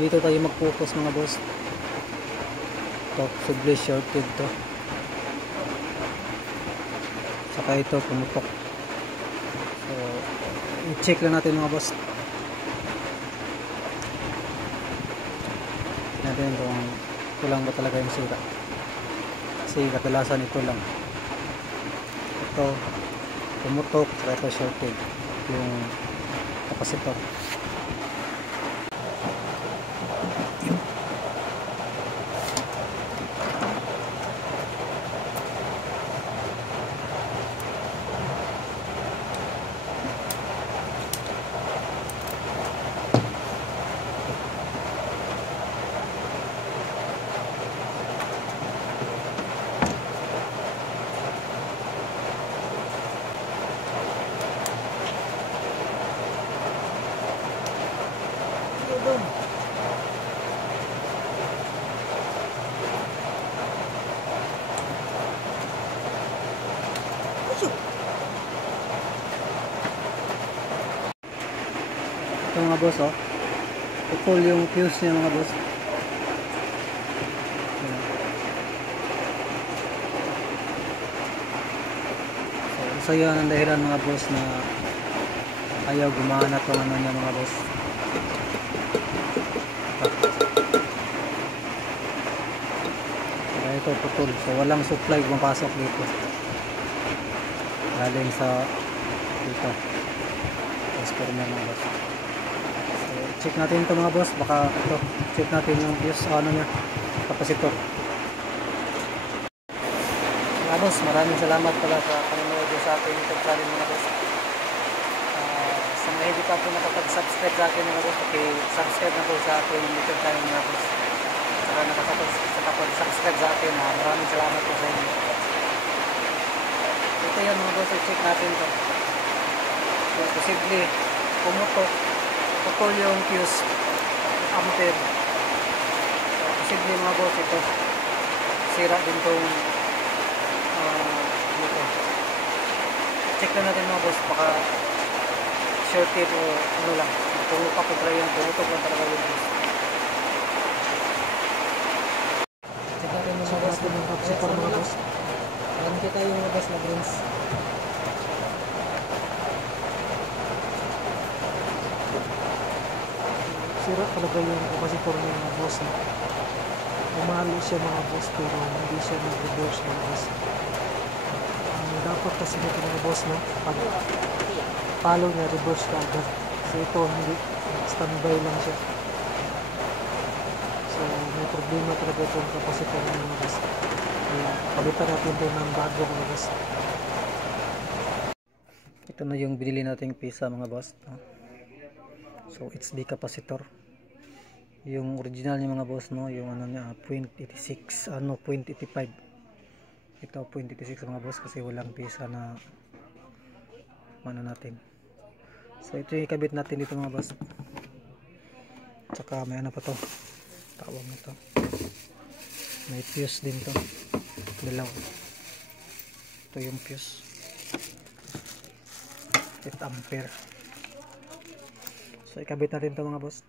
dito tayo mag-focus mga boss. Ito, subli shorted to. Saka ito, pumutok. So, i-check lang natin mga boss. Natin kung ito lang ba talaga yung sira. Kasi kadalasan ito lang. Ito, pumutok, saka ito shorted. Yung kapasitor. Ito mga boss, oh. Putol yung fuse niya mga boss. So, isa yan ang dahilan mga boss na ayaw gumana ito ano niya mga boss. Kaya ito putol. So walang supply pumapasok dito. Galing sa dito. Transformer mga boss. Check natin ito mga boss, baka ito, check natin yung fuse ano niya, kapasitor. Mga boss, maraming salamat pala sa panonood sa akin YouTube channel mga boss. Sa mga hindi pa po nakapag-subscribe sa akin mga boss, subscribe na po sa akin YouTube channel mga boss. Saka nakapag-subscribe sa akin, maraming salamat po sa inyo. Ito yan mga boss, check natin ito. So, posible pumutok. Putol yung fuse ampere. Posible mga boss ito. Sira din itong dito. Check na natin mga boss. Baka shorted o ano lang. Pumutok ko try yung pumutok lang talaga yung fuse. Check natin mga boss. Check mga boss. Alam kita yung mga boss na greens. Sira talaga yung kapasitor ng mga boss. Umalo siya mga boss pero hindi siya nag-reverse mga boss. Dapat kasi nito mga boss no, pag follow niya reverse ka agad. So ito hindi, standby lang siya. So may problema talaga itong kapasitor ng mga boss. Kaya palitan natin ito ng bago mga boss. Ito na yung binili nating pisa mga boss. So HD capacitor. Yung original niya mga boss no, yung ano niya 0.86 ano 0.85. Ito 0.86 mga boss kasi walang pisa na ano natin. So ito yung ikabit natin dito mga boss. Tsaka may ano pa to. Tawag nito. May fuse din to. Dalaw. Ito yung fuse. 8 ampere. So ikabit natin to mga boss.